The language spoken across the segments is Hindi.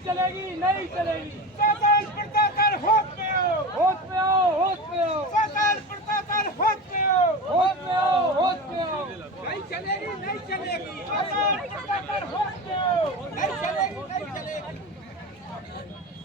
चलेगी नहीं चलेगी। शासन प्रशासन होश में आओ, होश में आओ, होश में आओ, शासन प्रशासन होश में आओ, होश में आओ, होश में आओ। नहीं चलेगी नहीं चलेगी, शासन प्रशासन होश में आओ, नहीं चलेगी नहीं चलेगी।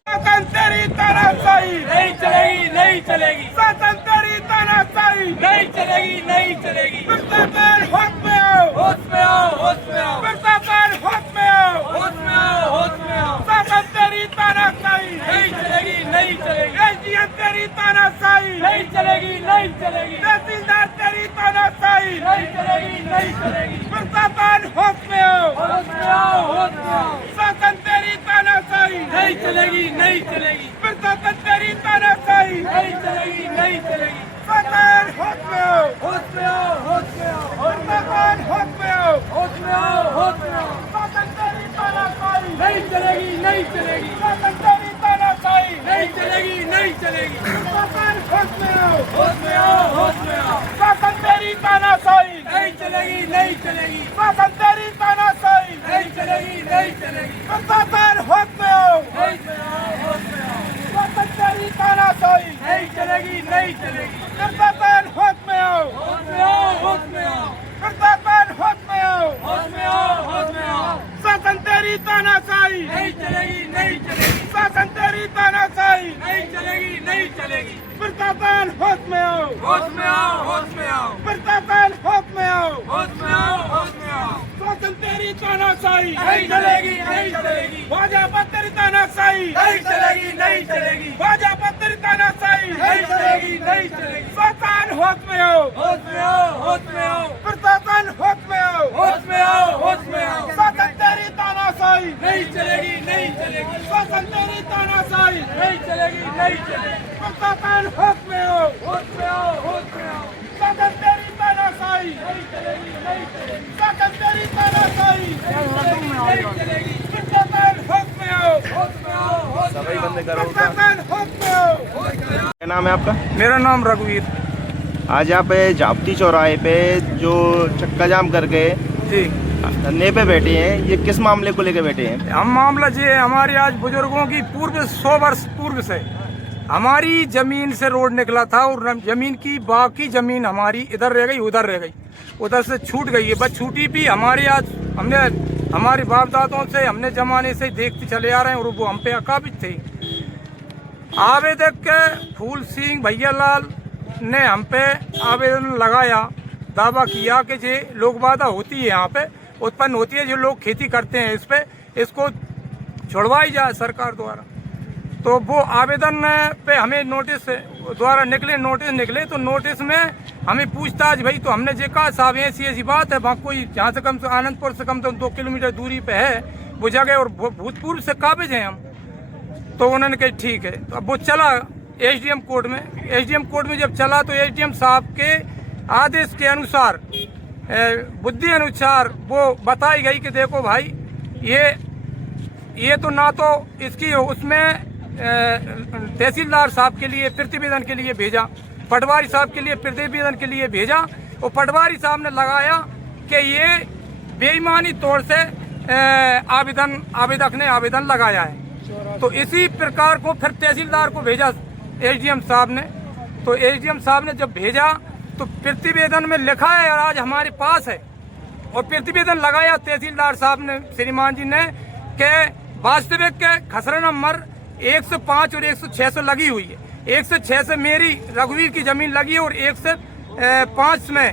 शासन तेरी तानाशाही नहीं चलेगी नहीं चलेगी, शासन तेरी तानाशाही नहीं चलेगी नहीं चलेगी। प्रशासन होश में आओ, होश में आओ, होश में आओ, प्रशासन होश में आओ, होश में आओ, होश में आओ। शासन तेरी तानाशाही नहीं चलेगी नहीं चलेगी, एसडीएम तेरी तानाशाही नहीं चलेगी नहीं चलेगी, तहसीलदार तेरी तानाशाही नहीं चलेगी नहीं चलेगी। प्रशासन होश में आओ, होश में आओ, होश में आओ। शासन तेरी तानाशाही नहीं चलेगी नहीं चलेगी, प्रशासन तेरी तानाशाही नहीं चलेगी नहीं चलेगी। शासन होश में आओ, होश में आओ, होश में आओ, प्रशासन होश में आओ, होश में आओ, होश में आओ। शासन तेरी तानाशाही नहीं चलेगी नहीं चलेगी, शासन तेरी तानाशाही नहीं चलेगी नहीं चलेगी। प्रशासन होश में आओ, होश में आओ, होश में आओ। शासन तेरी तानाशाही नहीं चलेगी नहीं चलेगी, शासन तेरी तानाशाही नहीं चलेगी नहीं चलेगी। प्रशासन होश में आओ, होश में आओ, होश में आओ। शासन तेरी तानाशाही नहीं चलेगी नहीं चलेगी, प्रशासन होश में आओ, होश में आओ, होश में आओ, प्रशासन होश में आओ, होश में आओ, होश में आओ। शासन तेरी तानाशाही नहीं चलेगी नहीं चलेगी, शासन तेरी तानाशाही नहीं चलेगी नहीं चलेगी। प्रशासन होश में आओ, होश में आओ, होश में आओ, प्रशासन होश में आओ, होश में आओ, होश में आओ। शासन तेरी तानाशाही नहीं चलेगी नहीं चलेगी, भाजपा तेरी तानाशाही नहीं चलेगी नहीं चलेगी, भाजपा तेरी तानाशाही नहीं चलेगी नहीं चलेगी। शासन होश में आओ, होश में आओ, होश में आओ, प्रशासन होश में आओ, होश में आओ, होश में आओ। शासन तेरी तानाशाही नहीं चलेगी नहीं चलेगी, शासन तेरी तानाशाही नहीं चलेगी नहीं चलेगी। प्रशासन होश में आओ, होश में आओ, होश में आओ, शासन तेरी तानाशाही नहीं चलेगी नहीं चलेगी, शासन तेरी तानाशाही नहीं चलेगी। प्रशासन होश में आओ, होश में आओ, होश में आओ, प्रशासन होश में आओ। क्या नाम है आपका? मेरा नाम रघुवीर आज यहाँ पे जाप्ती चौराहे पे जो चक्का जाम करके जी। धरने पे बैठे हैं, ये किस मामले को लेकर बैठे हैं? हम मामला ये है, हमारे आज बुजुर्गों की पूर्व 100 वर्ष पूर्व से हमारी जमीन से रोड निकला था और जमीन की बाकी जमीन हमारी इधर रह गई उधर रह गई, उधर से छूट गई है। बस छूटी भी हमारे आज हमने हमारे बाप दादों से हमने जमाने से देखते चले आ रहे हैं और वो हम पे अकाबिज थे। आवेदक के फूल सिंह भैयालाल ने हम पे आवेदन लगाया, दावा किया कि ये लोक बाधा होती है, यहाँ पे उत्पन्न होती है, जो लोग खेती करते हैं इस पे इसको छुड़वाई जाए सरकार द्वारा। तो वो आवेदन पे हमें नोटिस द्वारा नोटिस निकले तो नोटिस में हमें पूछताछ भाई, तो हमने जे कहा साहब ऐसी बात है, वहाँ कोई जहाँ से कम से आनंदपुर से कम से कम 2 किलोमीटर दूरी पे है वो जगह और भूतपूर्व से काबिज हैं हम। तो उन्होंने कहा ठीक है। तो अब वो चला एसडीएम कोर्ट में। एसडीएम कोर्ट में जब चला तो एसडीएम साहब के आदेश के अनुसार बुद्धि अनुसार वो बताई गई कि देखो भाई ये तो ना तो इसकी उसमें तहसीलदार साहब के लिए प्रतिवेदन के लिए भेजा, पटवारी साहब के लिए प्रतिवेदन के लिए भेजा और पटवारी साहब ने लगाया कि ये बेईमानी तौर से आवेदक ने आवेदन लगाया है। तो इसी प्रकार को फिर तहसीलदार को भेजा एसडीएम साहब ने। तो एसडीएम साहब ने जब भेजा तो प्रतिवेदन में लिखा है आज हमारे पास है और प्रतिवेदन लगाया तहसीलदार साहब ने श्रीमान जी ने कि वास्तविक के खसरा नंबर 105 और 106 से लगी हुई है। 106 से मेरी रघुवीर की जमीन लगी है और 105 में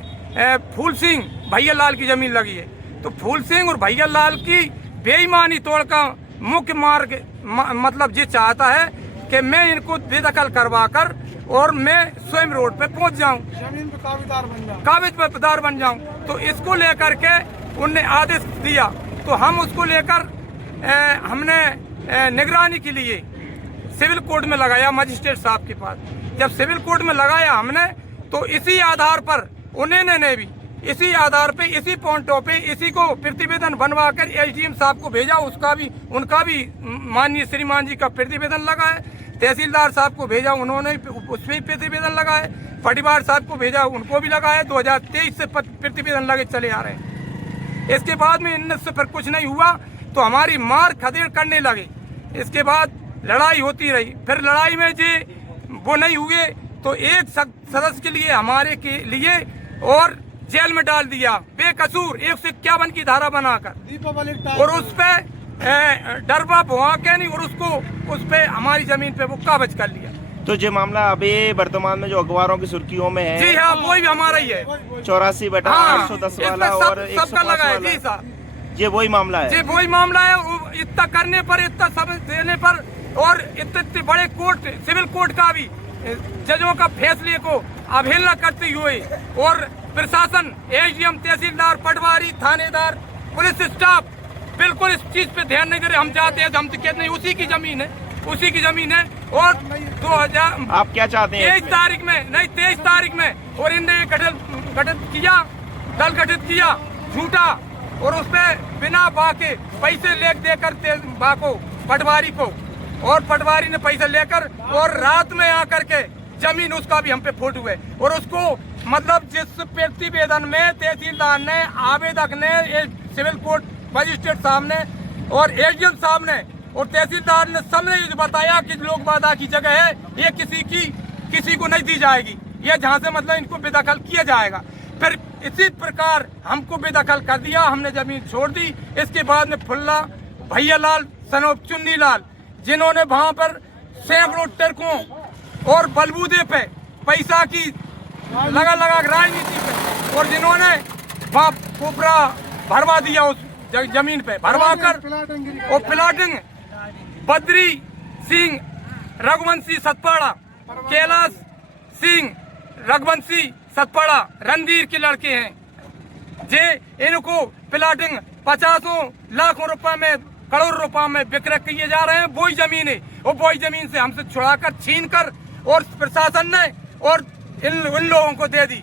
फूल सिंह भैयालाल की जमीन लगी है। तो फूल सिंह और भैयालाल की बेईमानी तोड़ का मुख्य मार्ग मतलब ये चाहता है कि मैं इनको बेदखल करवा कर और मैं स्वयं रोड पे पहुंच जाऊं, जमीन पे काबिजदार बन जाऊं। तो इसको लेकर के उनने आदेश दिया। तो हम उसको लेकर हमने निगरानी के लिए सिविल कोर्ट में लगाया मजिस्ट्रेट साहब के पास। जब सिविल कोर्ट में लगाया हमने तो इसी आधार पर उन्होंने भी इसी आधार पे इसी पॉइंटों पे इसी को प्रतिवेदन बनवा कर एसडीएम साहब को भेजा। उनका भी माननीय श्रीमान जी का प्रतिवेदन लगा है। तहसीलदार साहब को भेजा, उन्होंने उस पर प्रतिवेदन लगाए। पटवार साहब को भेजा, उनको भी लगाया। 2023 से प्रतिवेदन लगे चले आ रहे हैं। इसके बाद में इनसे फिर कुछ नहीं हुआ तो हमारी मार खदेड़ करने लगे इसके बाद लड़ाई होती रही। फिर लड़ाई में जे वो नहीं हुए तो एक सदस्य के लिए हमारे के लिए और जेल में डाल दिया बेकसूर 151 की धारा बनाकर, और उस पे डरबा भुआ के नहीं, और उसको उस पे हमारी जमीन पे वो काबज कर लिया। तो ये मामला अभी वर्तमान में जो अखबारों की सुर्खियों में है, जी हाँ, वो भी हमारा ही है। 84/810 वाला और सबका लगा है। 105 जी साहब, ये वही मामला है। जी वही मामला है। इतना करने पर, इतना सब देने पर, और इतने बड़े कोर्ट, सिविल कोर्ट का भी जजों का फैसले को अवहेलना करते हुए, और प्रशासन, एसडीएम, तहसीलदार, पटवारी, थानेदार, पुलिस स्टाफ बिल्कुल इस चीज पे ध्यान नहीं दे रहे। हम चाहते हैं, हम तो कहते नहीं, उसी की जमीन है, उसी की जमीन है। और 2000 आप क्या चाहते हैं? 23 तारीख में नहीं, 23 तारीख में, और इनने गठित किया, दल गठित किया झूठा, और उस पे बिना बाके पैसे ले देकर बाको पटवारी को, और पटवारी ने पैसे लेकर और रात में आकर के जमीन उसका भी हम पे फोटो है, और उसको मतलब जिस प्रतिवेदन में तहसीलदार ने, आवेदक ने, सिविल कोर्ट मजिस्ट्रेट साहब ने और एसडीएम साहब ने और तहसीलदार ने सबने ये बताया कि लोक बाधा की जगह है, ये किसी को नहीं दी जाएगी, ये जहाँ से मतलब इनको बेदखल किया जाएगा। फिर इसी प्रकार हमको बेदखल कर दिया, हमने जमीन छोड़ दी। इसके बाद में फुल्ला, भैयालाल, सनोप, चुन्नी लाल, जिन्होंने वहाँ पर सैकड़ों ट्रकों और बलबूदे पे पैसा की लगा राजनीति पे, और जिन्होंने वहाँ कोपरा भरवा दिया उस जमीन पे, भरवा कर और प्लाटिंग, बद्री सिंह रघुवंशी सतपाड़ा, कैलाश सिंह रघुवंशी सतपाड़ा रणधीर के लड़के हैं। जे इनको प्लाटिंग 50 लाखों रुपए में, करोड़ रुपए में विक्रय किए जा रहे हैं। वही जमीन है, और वही जमीन से हमसे छुड़ाकर, छीन कर, और प्रशासन ने और इन लोगों को दे दी।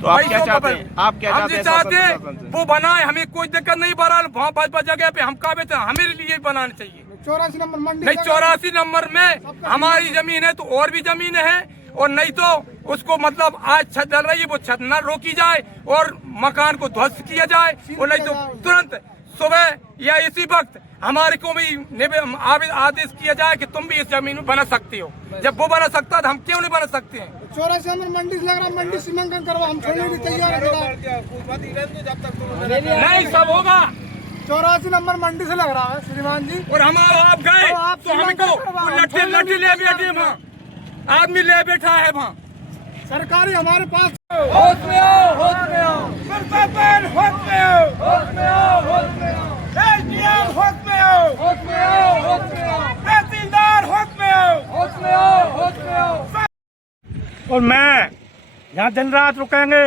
तो आप क्या चाहते हैं? आप क्या चाहते हैं? वो बनाए, हमें कोई दिक्कत नहीं, बहरहाल जगह पे हम काबिज हैं, हमें लिए बनाना चाहिए। 84 नंबर मंडी, नहीं 84 नंबर में हमारी जमीन है, तो और भी जमीन है, और नहीं तो उसको मतलब आज छत डल रही है, वो छत न रोकी जाए और मकान को ध्वस्त किया जाए, और नहीं तो तुरंत सुबह या इसी वक्त हमारे को भी आदेश किया जाए कि तुम भी इस जमीन में बना सकते हो। जब वो बना सकता है तो हम क्यों नहीं बना सकते हैं? 84 नंबर मंडी से लग रहा, मंडी सीमांकन करवा, हम छोड़ने के तैयार है। नहीं, सब होगा। 84 नंबर मंडी से लग रहा है श्रीमान जी, और हम आप गए तो हमको लट्ठी ले बैठे वहाँ, आदमी ले बैठा है वहाँ। सरकारी हमारे पास। होश में आओ, होश में आओ, प्रशासन होश में आओ, होश में आओ, होश में आओ, एसडीएम होश में आओ, होश में आओ, होश में आओ, तहसीलदार होश में आओ, होश में आओ, होश में आओ। और मैं यहाँ दिन रात रुकेंगे।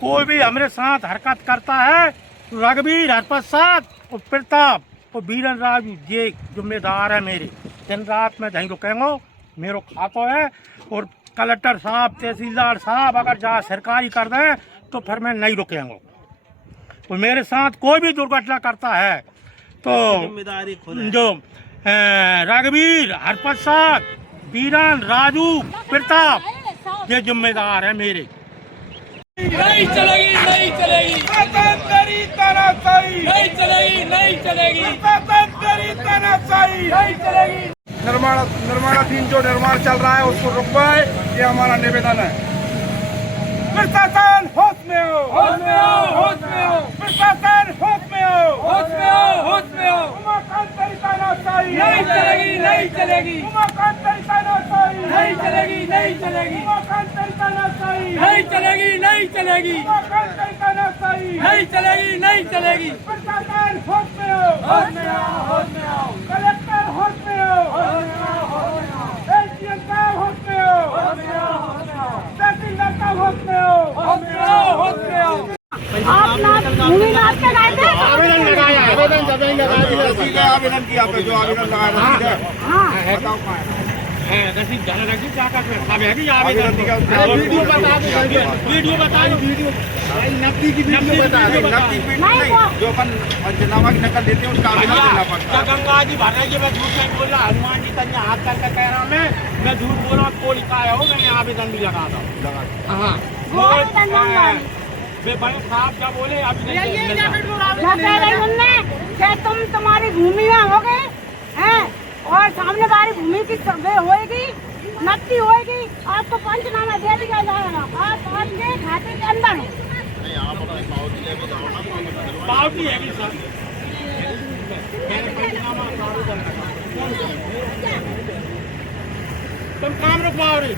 कोई भी हमारे साथ हरकत करता है तो रघुवीर, हरप्रसाद और प्रताप और बीरन राजू ये जिम्मेदार है मेरे। दिन रात में यहीं रुकेंगे, मेरा खाता है। और कलेक्टर साहब, तहसीलदार साहब अगर जहाँ सरकारी कर दें तो फिर मैं नहीं रुकेंगे। और मेरे साथ कोई भी दुर्घटना करता है तो जो रघुवीर, हरप्रसाद, बीरन, राजू, प्रताप ये जिम्मेदार है मेरे। नहीं चलेगी, नहीं चलेगी, प्रशासनिक तानाशाही नहीं चलेगी, नहीं चलेगी, प्रशासनिक तानाशाही नहीं चलेगी। निर्माणाधीन जो निर्माण चल रहा है उसको रुकवाए, ये हमारा निवेदन है। प्रशासन होश में आओ, होश में आओ, होश में आओ, प्रशासन होश में आओ, होश में आओ, होश में आओ। उमाकांत तानाशाही नहीं चलेगी, नहीं चलेगी, उमाकांत तानाशाही नहीं चलेगी, नहीं चलेगी, उमाकांत तानाशाही नहीं चलेगी, नहीं चलेगी, उमाकांत तानाशाही नहीं चलेगी, नहीं चलेगी। प्रशासन होश में आओ, होश में आओ, होश में आओ, कलेक्टर होश में आओ, होश में आओ, होश में आओ, एसडीएम साहब होश में आओ, होश में आओ, होश में आओ, तहसीलदार साहब होश में आओ, होश में आओ, होश में आओ। आप भूमि नाप पे गए थे? आवेदन लगाया, आवेदन जमीन लगा दिया, आवेदन किया पे जो आवेदन लगाया बताओ कहाँ है? रसीद जाना, रसीद जाकर साहब है कि आवेदन आवेदन दिया, वीडियो बता दो, वीडियो बताओ, वीडियो नकदी की वीडियो बता दो, नकदी पीट नहीं, जो अपन जनामा की नकल देते हैं उसका आवेदन देना पड़ता है। गंगा जी भर रही है, मैं झूठ नहीं बोल रहा। हनुमान जी तक हाथ करके कह रहा हूँ मैं झूठ बोल रहा हूँ। कोई का हो, मैंने आवेदन भी लगा था। हाँ, वो आवेदन मंगवाई। वे बड़े साहब क्या बोले अभी क्या कह रही उनने कि तुम्हारी भूमि में हो गए हैं और भूमि की सर्वे होएगी, नक्की होएगी, आपको पंचनामा दे दिया जाएगा। आप आपके खाते के अंदर है। पावती है कि सर तुम काम रुकवाओ रे।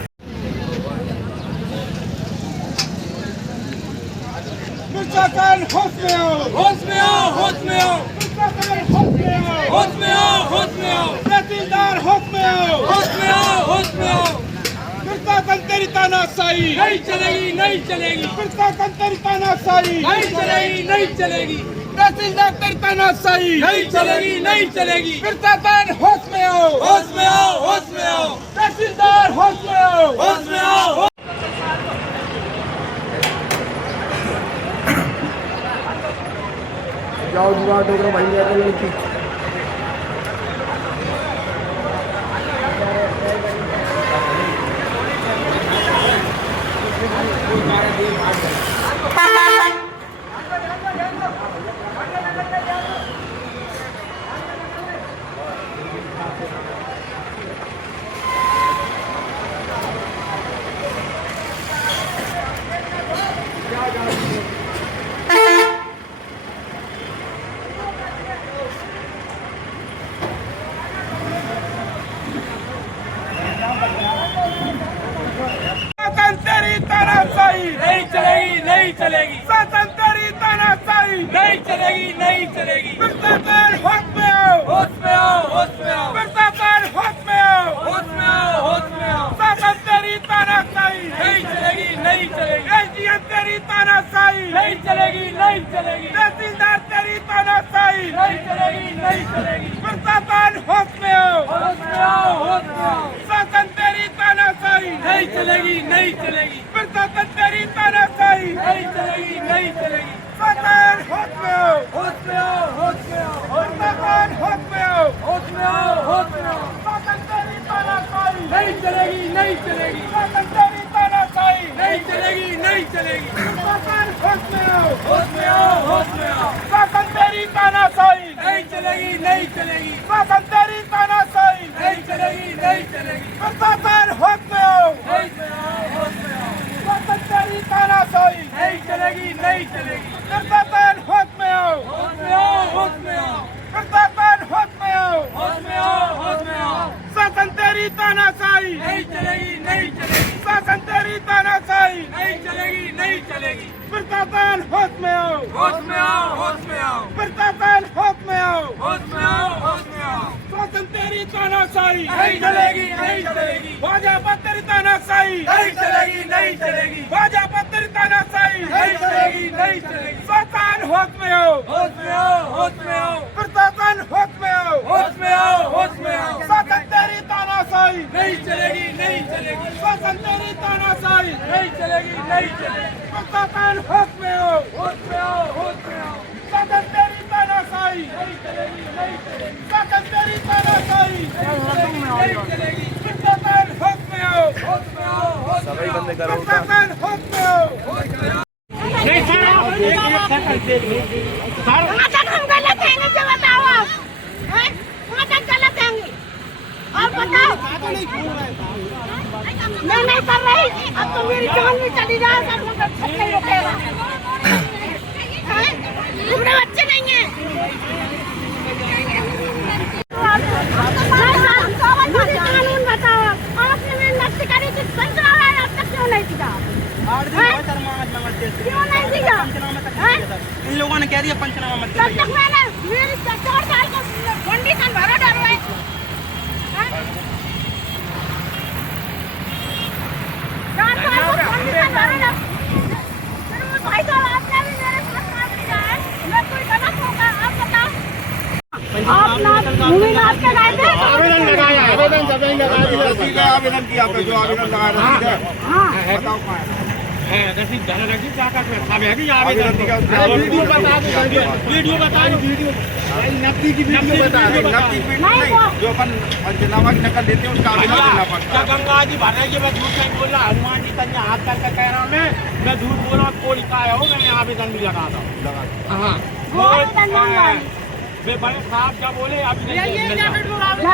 मिर्जाखान होश में आओ, होश में आओ, होश में आओ, मिर्जाखान होश में आओ, होश में आओ, होश में आओ, तहसीलदार होश में आओ, होश में आओ, होश में आओ। मिर्जाखान तेरी तानाशाही नहीं चलेगी, नहीं चलेगी, मिर्जाखान तेरी तानाशाही नहीं चलेगी, नहीं चलेगी, तहसीलदार तेरी तानाशाही नहीं चलेगी, नहीं चलेगी। मिर्जाखान होश में आओ, होश में आओ, होश में आओ, तहसीलदार होश में आओ, होश में आओ। जाओ दीवार टोकरा भाई लड़की मिर्जाखान तेरी तानाशाही नहीं चलेगी, नहीं चलेगी, शासन तेरी तानाशाही नहीं चलेगी, नहीं चलेगी। मिर्जाखान होश में आओ, होश में आओ, होश में आओ, मिर्जाखान होश में आओ, होश में आओ, होश में आओ। शासन तेरी तानाशाही नहीं चलेगी, नहीं चलेगी, एसडीएम तेरी तानाशाही नहीं चलेगी, नहीं चलेगी, तहसीलदार तेरी तानाशाही नहीं चलेगी, नहीं चलेगी। मिर्जाखान होश में आओ, होश में आओ, होश में आओ। शासन तेरी तानाशाही नहीं चलेगी, नहीं चलेगी, मिर्जाखान तेरी तानाशाही नहीं चलेगी, नहीं चलेगी। शासन होश में आओ, होश में आओ, होश में आओ, मिर्जाखान होश में आओ, होश में आओ, होश में आओ। शासन तेरी तानाशाही नहीं चलेगी, नहीं चलेगी, शासन तेरी तानाशाही नहीं चलेगी, नहीं चलेगी। मिर्जाखान होश में आओ, होश में आओ, होश में आओ। शासन तेरी तानाशाही नहीं चलेगी, नहीं चलेगी, शासन तेरी तानाशाही नहीं चलेगी, नहीं चलेगी। मिर्जाखान होश में आओ, नहीं चलेगी, होश में आओ। शासन तेरी तानाशाही नहीं चलेगी, नहीं चलेगी। मिर्जाखान होश में आओ, होश में आओ, होश में आओ, मिर्जाखान होश में आओ, होश में आओ, होश में आओ। शासन तेरी तानाशाही नहीं चलेगी, नहीं चलेगी, शासन तेरी तानाशाही नहीं चलेगी, नहीं चलेगी। मिर्जाखान होश में आओ, होश में आओ, होश में आओ, मिर्जाखान होश में आओ, होश में आओ, होश में आओ। शासन तेरी तानाशाही नहीं चलेगी, नहीं चलेगी, भाजपा तेरी तानाशाही नहीं चलेगी, नहीं चलेगी, भाजपा तेरी तानाशाही नहीं चलेगी, नहीं चलेगी। शासन होश में आओ, होश में आओ, होश में आओ, मिर्जाखान होश में आओ, होश में आओ, होश में आओ। शासन तेरी तानाशाही नहीं चलेगी, नहीं चलेगी, शासन तेरी तानाशाही नहीं चलेगी, नहीं चलेगी। मिर्जाखान होश में आओ, होश में आओ, होश में आओ। शासन तेरी तानाशाही नहीं चलेगी, नहीं चलेगी, शासन तेरी तानाशाही नहीं चलेगी। मिर्जाखान होश में आओ, होश में आओ, होश में आओ, बंद करो मिर्जाखान होश में आओ। होश में आओ। नहीं सर आप एक सेकंड दे सर वहाँ तक हम गलत हैंगे जो बताओ आप हैं? वहाँ तक गलत हैंगे आप बताओ। मैं नहीं कर रही, अब तो मेरी जान भी चली जाए सर, मगर छत नहीं रुकेगा। हैं? तुम्हारे बच्चे नहीं हैं। मुझे कानून बताओ, आपने मेरी नक्शे करी थी, पंचनामा है, अब तक क्यों नहीं दिया? क्यों नहीं दिया? हैं? इन लोगों ने कह दिया पंचनामा मत जब तक मैंने मेरी 4 साल को कंडीशन भरा डालो है। हैं? 4 साल को कंडीशन भरा डालो। फिर वो भाई साहब आपने भी मेरे साथ काम किया है, मैं कोई गलत होगा आप बताओ। आप ना भूमि नाप के गए थे? आवेदन लगाया आवेदन जमीन लगा दिया रसीद है, आवेदन किया आपने जो आवेदन लगाया रसीद है हाँ बताओ कहाँ है? है रसीद धन रसीद क्या का साहब है कि आवेदन आवेदन दिया उसने अरे वीडियो बता दो वीडियो बता दो वीडियो नकदी की वीडियो बता दो नकली पीट नहीं जो अपन पंचनामा की नकल लेते हैं उसका आवेदन देना पड़ता क्या है। गंगा जी भर रही है, मैं झूठ नहीं बोल रहा, हनुमान जी तंजा हाथ करके कह रहा हूँ मैं झूठ बोल रहा हूँ, कोई का आया हो मैंने आवेदन भी लगा दो। हाँ वो आवेदन मंगवाई। वे बड़े साहब क्या बोले अभी मैं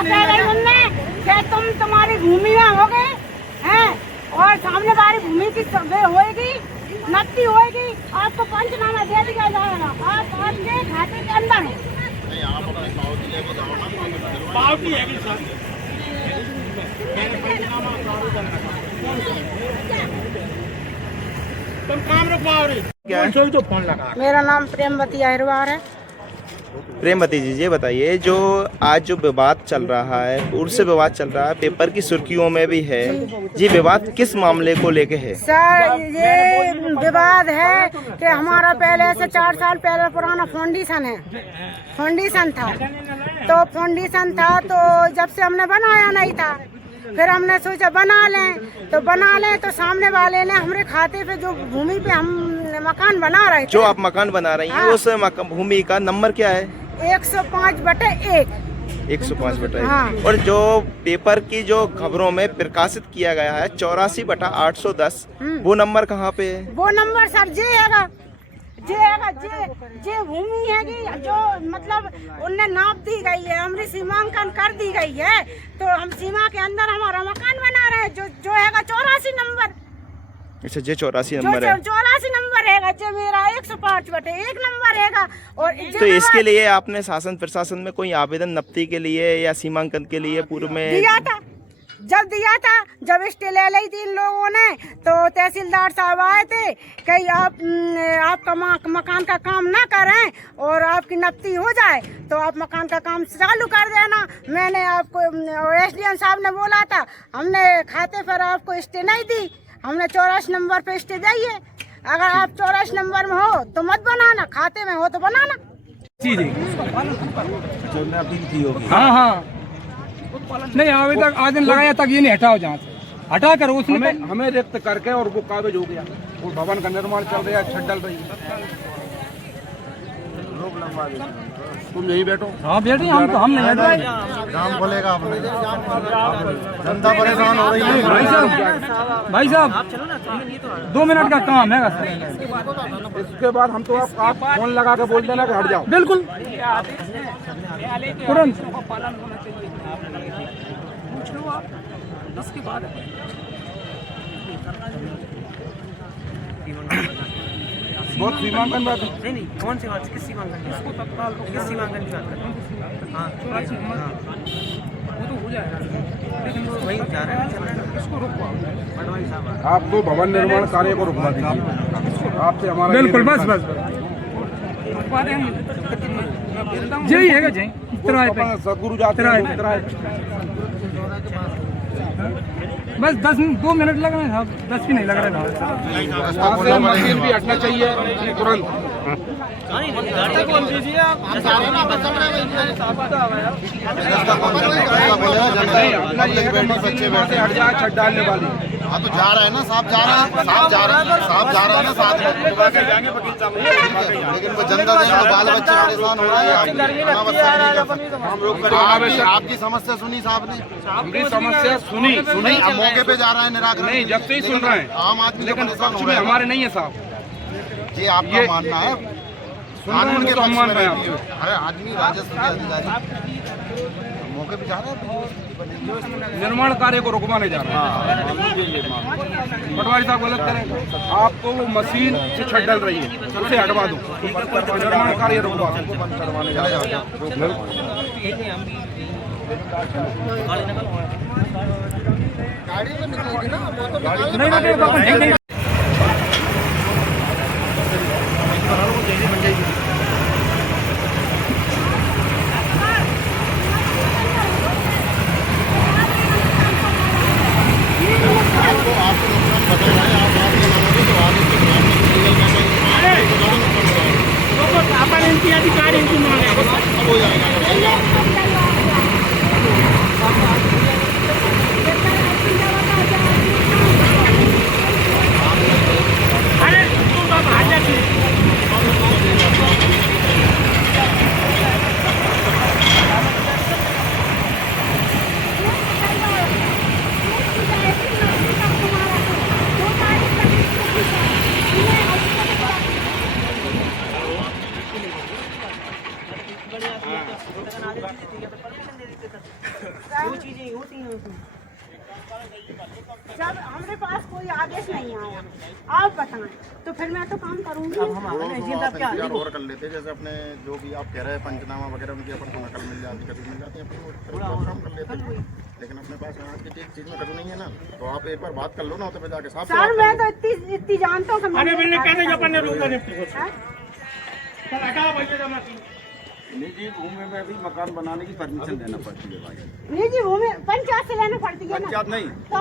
कह रही हूँ उनने कि तुम्हारी भूमि में हो गए हैं और सामने वाली भूमि की होएगी, नकदी होएगी, आपको पंचनामा दे दिया जाएगा। आप आपके खाते के अंदर है। पावती है कि सर तुम काम रुकवाओ रे क्या है? तो फोन लगा। मेरा नाम प्रेमवती अहिरवार है। प्रेमवती जी, ये बताइए जो आज जो विवाद चल रहा है, उससे विवाद चल रहा है, पेपर की सुर्खियों में भी है, ये विवाद किस मामले को लेके है? सर ये विवाद है कि हमारा पहले से 4 साल पहले पुराना फाउंडेशन था। तो फाउंडेशन था तो जब से हमने बनाया नहीं था, फिर हमने सोचा बना लें तो सामने वाले ने हमारे खाते पे जो भूमि पे हम मकान बना रहे थे, जो आप मकान बना रही हैं, हाँ। उस भूमि का नंबर क्या है? 105/1। 105/1। हाँ। और जो पेपर की जो खबरों में प्रकाशित किया गया है 84/810, वो नंबर कहाँ पे है? वो नंबर सर जे भूमि है कि जो मतलब उनने नाप दी गई है, हमारी सीमांकन कर दी गई है, तो हम सीमा के अंदर हमारा मकान बना रहे हैं जो हैगा 84 नंबर। अच्छा, जे 84 नंबर है। 84 नंबर हैगा, जो मेरा 105/1 नंबर हैगा। और तो इसके लिए आपने शासन प्रशासन में कोई आवेदन नपती के लिए या सीमांकन के लिए पूर्व में दिया था? जब स्टे ले ली थी इन लोगों ने, तो तहसीलदार साहब आए थे कि आपका मकान का काम ना करें और आपकी नपती हो जाए तो आप मकान का काम चालू कर देना। मैंने आपको SDM साहब ने बोला था, हमने खाते पर आपको स्टे नहीं दी, हमने 84 नंबर पे स्टे दिए। अगर आप 84 नंबर में हो तो मत बनाना, खाते में हो तो बनाना। हाँ नहीं, अभी तक आज दिन लगाया तक ये नहीं हटाओ, जहाँ से हटा कर उसने हमें रिक्त करके और वो कागज हो गया, वो भवन का निर्माण चल रहा है, छत डल रही है। तुम यही बैठो। हाँ बेटे, हम नहीं हटवाए। काम खोलेगा अपने, जनता परेशान हो रही है। भाई साहब 2 मिनट का काम है सर। इसके बाद हम तो आप फोन लगा के बोल देना कि हट जाओ। बिल्कुल तुरंत। बहुत सीमांकन बात है। नहीं कौन सी बात, किस सीमांकन की बात, किस सीमांकन की बात कर रहे हैं? हाँ वो तो हो जाएगा, लेकिन वही जा रहे हैं, इसको रुकवाओ। पटवारी साहब आप तो भवन निर्माण कार्य को रुकवा दीजिए, आपसे हमारा बिल्कुल बस यही है जी। सदगुरु जाते हैं बस 2 मिनट लग रहे हैं साहब, 10 भी नहीं लग रहे हैं। मशीन भी हटना चाहिए तुरंत। हट जाए छत डालने वाली। हाँ तो जा रहा है ना, साहब जा रहा है ना साथ में, लेकिन वो जनता बाल बच्चे परेशान हो रहे हैं। आपकी समस्या सुनी साहब ने? हमारी समस्या सुनी, अब मौके पे जा रहा है निराकरण। नहीं, जब से ही सुन रहे हैं आम आदमी लेकिन पक्ष में हमारे नहीं है साहब। ये आपका मानना है, कानून के पक्ष में रहती है। अरे आदमी राजस्व के अधिकारी मौके पे जा रहा है, निर्माण कार्य को रुकवाने जा रहा है। पटवारी साहब गलत करें, आपको वो मशीन से छत डल रही है, उसे हटवा दो, निर्माण कार्य रुकवा दो, बंद करवाने जा रहा है। दो चीजें होती हैं उसमें। जब हमारे पास कोई आदेश नहीं आया, आप बताएं, तो फिर मैं तो काम करूंगी। और कर लेते, जैसे अपने जो भी आप कह रहे हैं पंचनामा वगैरह उनकी अपन को नकल मिल जाती, कभी मिल जाती है, अपन काम कर लेते हैं। लेकिन अपने पास आज की चीज में कभी नहीं है ना, तो आप एक बार बात कर लो ना, तो जाके साफ सर मैं तो इतनी जानता हूँ। निजी भूमि में भी मकान बनाने की परमिशन देना पड़ती है भाई। निजी भूमि पंचायत से लेना पड़ती है ना? पंचायत नहीं, तो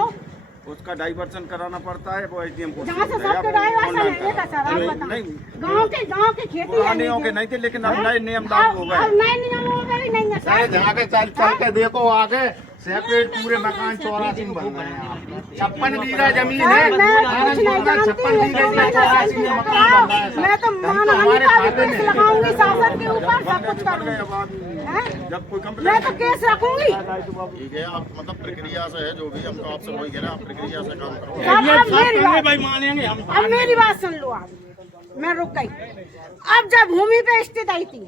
उसका डाइवर्सन कराना पड़ता है, वो एसडीएम को। जहाँ से सबके डाइवर्सन है का सर, आप बताएं। गांव के खेती पुराने के नहीं थे, लेकिन अब नए नियम लागू हो गए। अब नए नियम हो गए नहीं है सर। जाके चल के देखो आगे सेपरेट पूरे मकान 84 में बन रहे हैं। 56 बीघा जमीन है, 56 बीघा मकान बन रहा है। मैं तो मानहानि का भी केस लगाऊंगी शासन के ऊपर, सब कुछ करूंगी। जब कोई मैं तो केस रखूंगी। ठीक है, आप मतलब प्रक्रिया से है, जो भी हमको आपसे वही कह रहे हैं, आप प्रक्रिया से काम करो। अब मेरी बात सुन लो, आप मैं रुक गई। अब जब भूमि पे स्थित आई थी,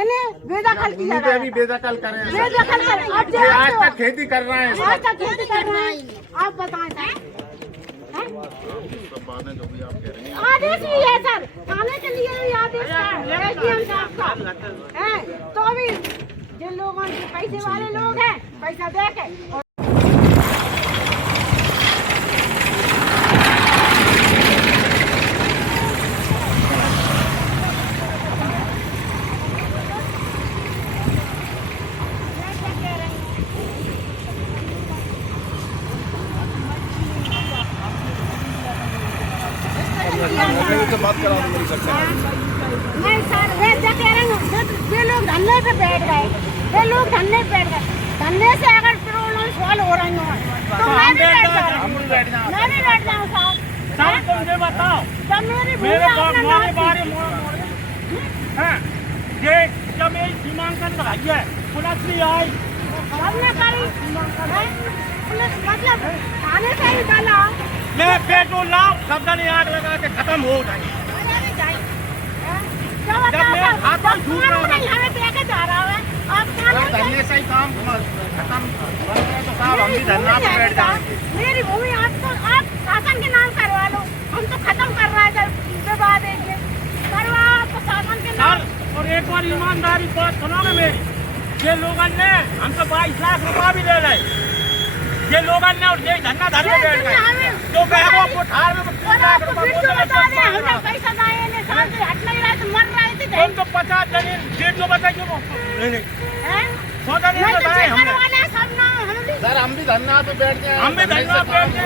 इन्हें बेदखल किया गया। भी बेदखल करें, बेदखल करें। अब आज तक खेती कर रहे हैं, आज तक खेती कर रहे हैं। आप बताएं सब बातें जो भी आप कह रहे हैं। आदेश भी है सर, थाने के लिए भी आदेश है एसडीएम साहब का है। तो भी जिन लोगों के पैसे वाले लोग हैं, पैसा दे के नहीं सर, वे क्या कह रहे हैं, ये लोग धरने पे बैठ गए, ये लोग धरने पे बैठ गए। धरने से अगर प्रॉब्लम सॉल्व हो रही हो तो मैं भी बैठ जाऊँ, मैं भी बैठ जाऊँ साहब। तुम ये बताओ, जब मेरी मेरे बारे ये जब मेरी सीमांकन कराई है, पुलिस भी आई, हमने करी, पुलिस मतलब थाने से ही डाला। मैं पेट्रोल लाओ, सब जने आग लगा के खत्म हो जाए। जब मेरा खाता झूठ रहा है, हमें देके जा रहा है, आप धरने से ही काम खत्म, तो साहब हम भी धरना पे बैठ जाएंगे। मेरी भूमि आप शासन के नाम करवा लो, हम तो खत्म कर रहा है, विवाद है करवा तो शासन के नाम। और एक बार ईमानदारी बात सुनोगे मेरी, ये लोगों ने हमसे 22 लाख रुपया भी ले रहे, ये लोगों ने, और ये धरना धरने बैठ गए, तो कहे वो कोठार में 3 लाख रुपया पैसा दाएं साल से हट नहीं रहा, तो मर रहे थे। हम तो 50 जने 150 बताइए वो नहीं 100 जने बताए हमने। सर हम भी धरना पे बैठ गए, हम भी धरना पे बैठ गए,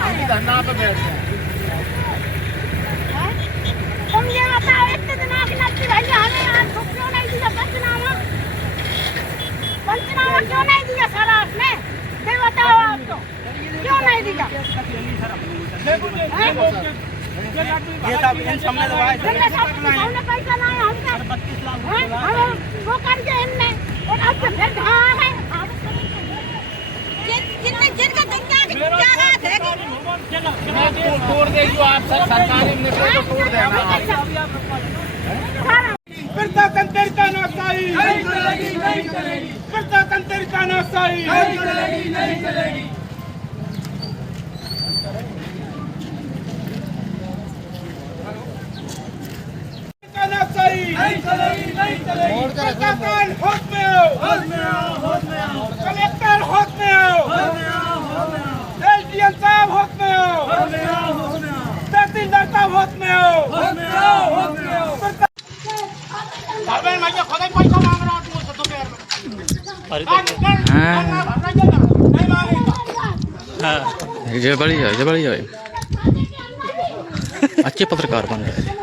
हम भी धरना पे बैठ गए। तुम ये बताओ, इतने दिनों की नक्की भैया हमें आज क्यों नहीं दिया पंचनामा? पंचनामा क्यों नहीं दिया सर आपने? ये बताओ आप तो, क्यों नहीं दिया? हमने पैसा लाया, हम वो करके इनने, और अब तो फिर हाँ है जिनका तोड़ दे जो आप सरकारी निकले तो तोड़ देना। कलेक्टर होश में आओ, एसडीएम साहब होश में आओ, तहसीलदार साहब होश में आओ। भैया खुद ही पैसा मांग रहा हूँ तुमसे दोपहर में। ये बढ़िया है अच्छे पत्रकार बन रहे हैं।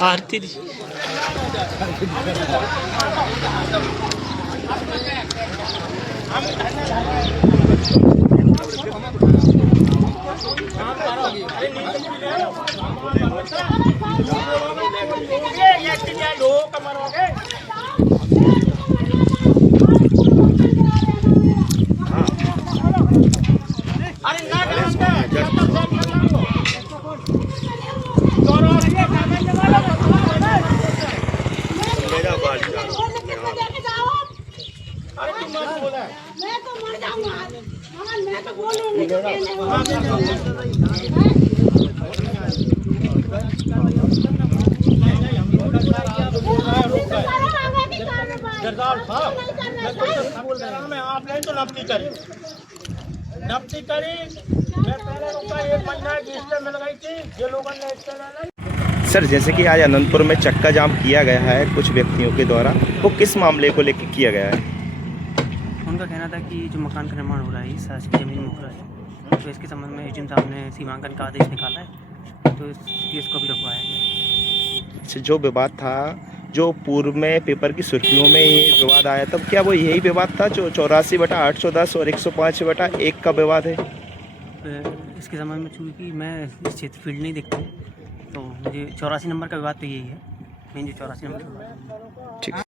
आरती मैं तो मर जाऊंगा मैं तो बोलूंगी आप नहीं तो नब्ती करी मैं पहले रुका 1 महीना की स्टे मिल गई थी ये लोगों ने स्टे ले ली। सर जैसे कि आज अनंतपुर में चक्का जाम किया गया है कुछ व्यक्तियों के द्वारा, वो किस मामले को लेकर किया गया है? उनका कहना था कि जो मकान का निर्माण हो रहा है इस शासकीय जमीन में हो रहा है, तो इसके संबंध में एसडीएम साहब ने सीमांकन का आदेश निकाला है, तो इस केस को भी रखवाया गया। अच्छा, जो विवाद था, जो पूर्व में पेपर की सुर्खियों में ये विवाद आया, तब क्या वो यही विवाद था जो 84/810 और 105/1 का विवाद है? इसके संबंध में चूँकि मैं इस क्षेत्र फील्ड नहीं देखता हूँ, तो मुझे 84 नंबर का विवाद तो यही है, मेन जो 84 नंबर का विवाद। ठीक।